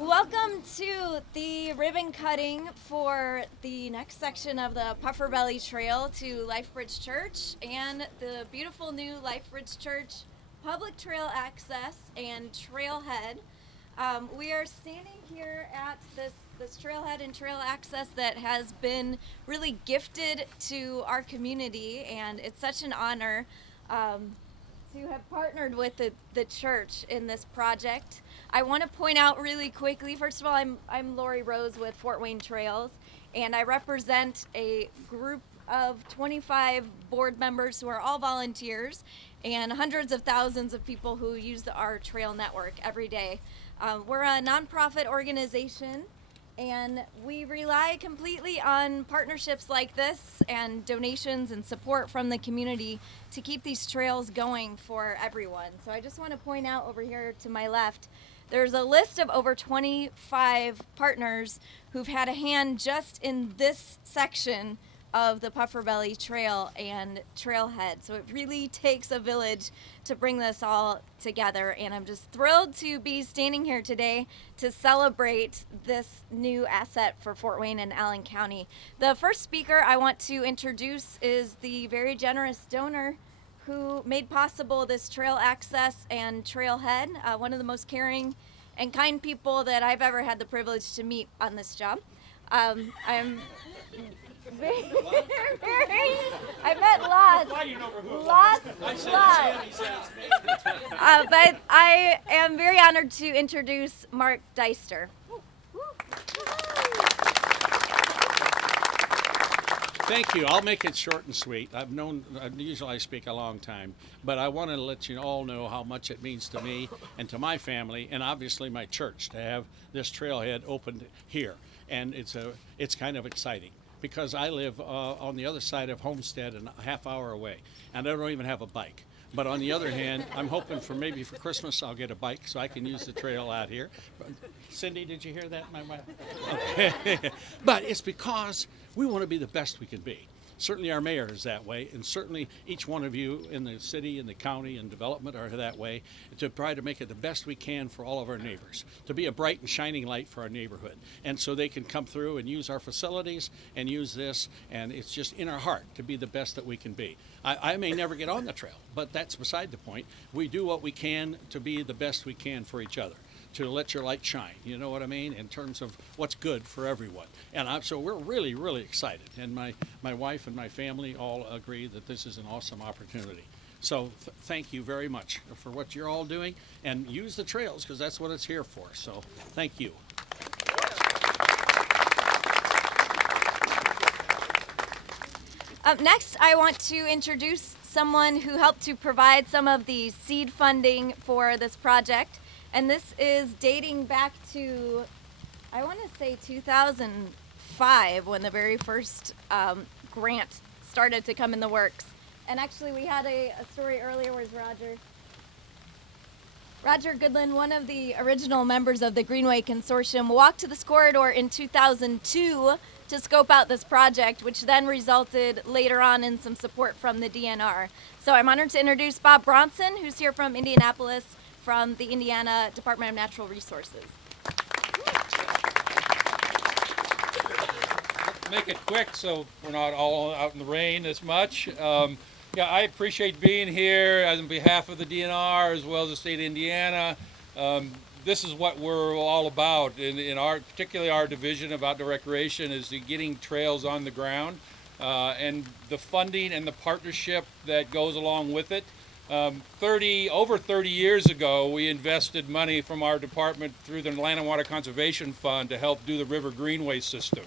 Welcome to the ribbon cutting for the next section of the Pufferbelly Trail to Life Bridge Church and the beautiful new Life Bridge Church public trail access and trailhead. We are standing here at this trailhead and trail access that has been really gifted to our community, and it's such an honor to have partnered with the church in this project. I want to point out really quickly, first of all, I'm Lori Rose with Fort Wayne Trails, and I represent a group of 25 board members who are all volunteers and hundreds of thousands of people who use our trail network every day. We're a nonprofit organization, and we rely completely on partnerships like this and donations and support from the community to keep these trails going for everyone. So I just want to point out over here to my left, there's a list of over 25 partners who've had a hand just in this section of the Pufferbelly Trail and Trailhead. So it really takes a village to bring this all together, and I'm just thrilled to be standing here today to celebrate this new asset for Fort Wayne and Allen County. The first speaker I want to introduce is the very generous donor who made possible this trail access and trailhead, one of the most caring and kind people that I've ever had the privilege to meet on this job. I'm I met lots. But I am very honored to introduce Mark Deister. Thank you. I'll make it short and sweet. Usually I speak a long time, but I want to let you all know how much it means to me and to my family, and obviously my church, to have this trailhead opened here. And it's kind of exciting, because I live on the other side of Homestead and a half hour away, and I don't even have a bike. But on the other hand, I'm hoping for Christmas I'll get a bike so I can use the trail out here. Cindy, did you hear that, my wife? Okay. But it's because we want to be the best we can be. Certainly our mayor is that way, and certainly each one of you in the city and the county and development are that way, to try to make it the best we can for all of our neighbors, to be a bright and shining light for our neighborhood. And so they can come through and use our facilities and use this, and it's just in our heart to be the best that we can be. I may never get on the trail, but that's beside the point. We do what we can to be the best we can for each other, to let your light shine, you know what I mean, in terms of what's good for everyone. And so we're really, really excited. And my wife and my family all agree that this is an awesome opportunity. So thank you very much for what you're all doing, and use the trails, because that's what it's here for. So thank you. Up next, I want to introduce someone who helped to provide some of the seed funding for this project. And this is dating back to, I want to say 2005, when the very first grant started to come in the works. And actually we had a story earlier. Where's Roger? Roger Goodland, one of the original members of the Greenway Consortium, walked to this corridor in 2002 to scope out this project, which then resulted later on in some support from the DNR. So I'm honored to introduce Bob Bronson, who's here from Indianapolis, from the Indiana Department of Natural Resources. Make it quick so we're not all out in the rain as much. I appreciate being here on behalf of the DNR as well as the state of Indiana. This is what we're all about in particularly our division of outdoor recreation, is getting trails on the ground, and the funding and the partnership that goes along with it. Over 30 years ago, we invested money from our department through the Land and Water Conservation Fund to help do the River Greenway system.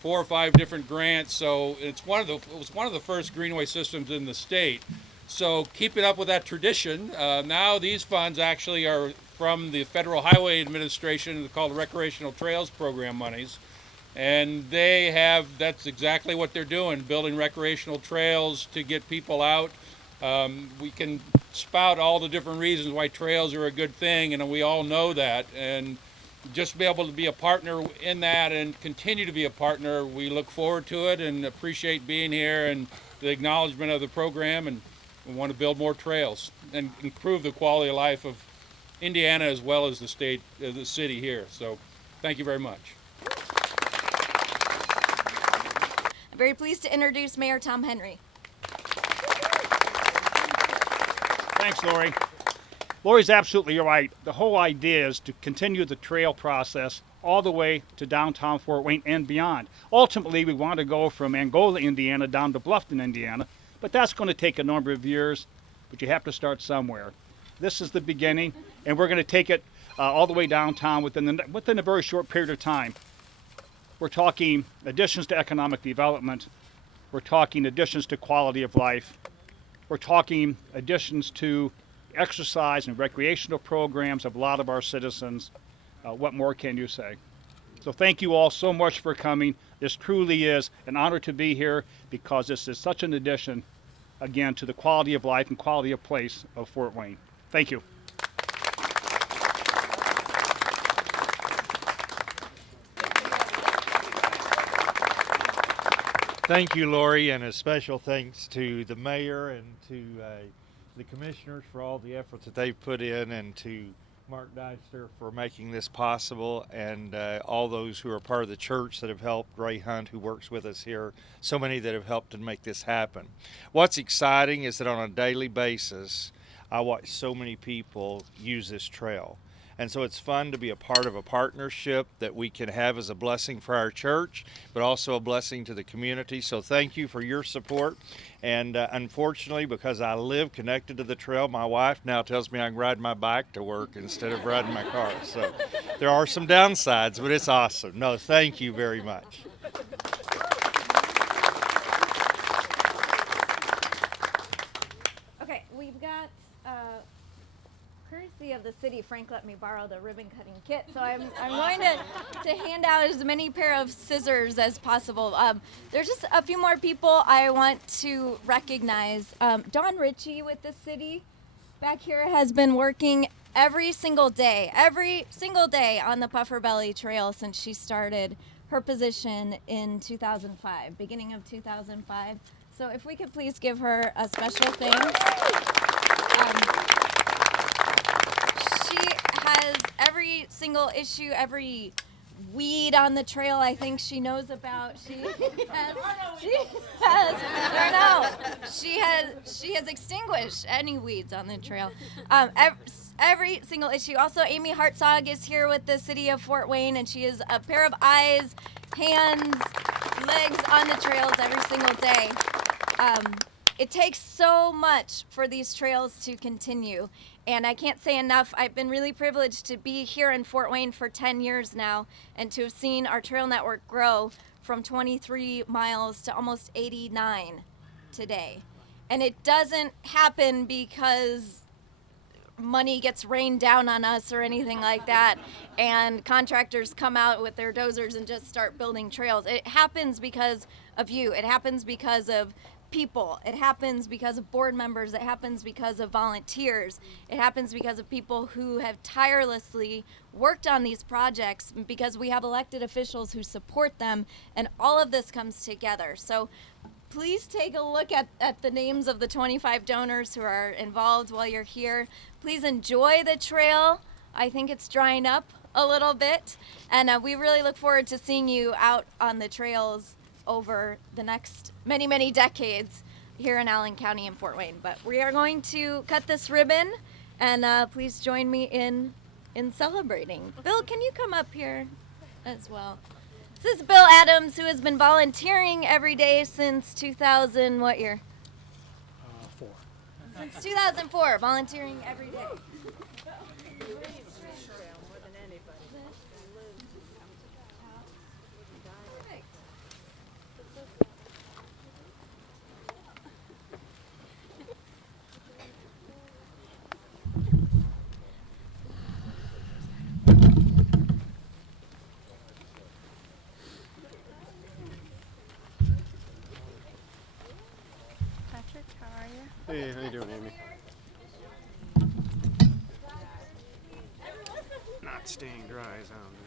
4 or 5 different grants, so it was one of the first greenway systems in the state. So keeping up with that tradition, now these funds actually are from the Federal Highway Administration, called the Recreational Trails Program monies. And that's exactly what they're doing, building recreational trails to get people out. We can spout all the different reasons why trails are a good thing, and we all know that. And just be able to be a partner in that and continue to be a partner, we look forward to it and appreciate being here and the acknowledgement of the program, and we want to build more trails and improve the quality of life of Indiana as well as the state, the city here. So thank you very much. I'm very pleased to introduce Mayor Tom Henry. Thanks, Lori. Lori's absolutely right. The whole idea is to continue the trail process all the way to downtown Fort Wayne and beyond. Ultimately, we want to go from Angola, Indiana, down to Bluffton, Indiana, but that's going to take a number of years, but you have to start somewhere. This is the beginning, and we're going to take it all the way downtown within a very short period of time. We're talking additions to economic development. We're talking additions to quality of life. We're talking additions to exercise and recreational programs of a lot of our citizens. What more can you say? So thank you all so much for coming. This truly is an honor to be here because this is such an addition, again, to the quality of life and quality of place of Fort Wayne. Thank you. Thank you, Lori, and a special thanks to the mayor and to the commissioners for all the efforts that they've put in, and to Mark Deister for making this possible, and all those who are part of the church that have helped, Ray Hunt, who works with us here, so many that have helped to make this happen. What's exciting is that on a daily basis, I watch so many people use this trail. And so it's fun to be a part of a partnership that we can have as a blessing for our church, but also a blessing to the community. So thank you for your support. And unfortunately, because I live connected to the trail, my wife now tells me I can ride my bike to work instead of riding my car. So there are some downsides, but it's awesome. No, thank you very much. Okay, we've got courtesy of the city, Frank let me borrow the ribbon cutting kit, so I'm going to hand out as many pair of scissors as possible. There's just a few more people I want to recognize. Dawn Ritchie with the city back here has been working every single day on the Pufferbelly Trail since she started her position in 2005, beginning of 2005. So if we could please give her a special thanks. She has every single issue, every weed on the trail I think she knows about. She has extinguished any weeds on the trail. Every single issue. Also, Amy Hartzog is here with the city of Fort Wayne, and she is a pair of eyes, hands, legs on the trails every single day. It takes so much for these trails to continue, and I can't say enough. I've been really privileged to be here in Fort Wayne for 10 years now, and to have seen our trail network grow from 23 miles to almost 89 today. And it doesn't happen because money gets rained down on us or anything like that, and contractors come out with their dozers and just start building trails. It happens because of you. It happens because of people. It happens because of board members. It happens because of volunteers. It happens because of people who have tirelessly worked on these projects, because we have elected officials who support them, and all of this comes together. So please take a look at the names of the 25 donors who are involved while you're here. Please enjoy the trail. I think it's drying up a little bit, and we really look forward to seeing you out on the trails over the next many, many decades here in Allen County and Fort Wayne. But we are going to cut this ribbon, and please join me in celebrating. Bill, can you come up here as well? This is Bill Adams, who has been volunteering every day since 2000, what year? 4. Since 2004, volunteering every day. Patrick, how are you? Hey, how you doing, Amy? Not staying dry, sounds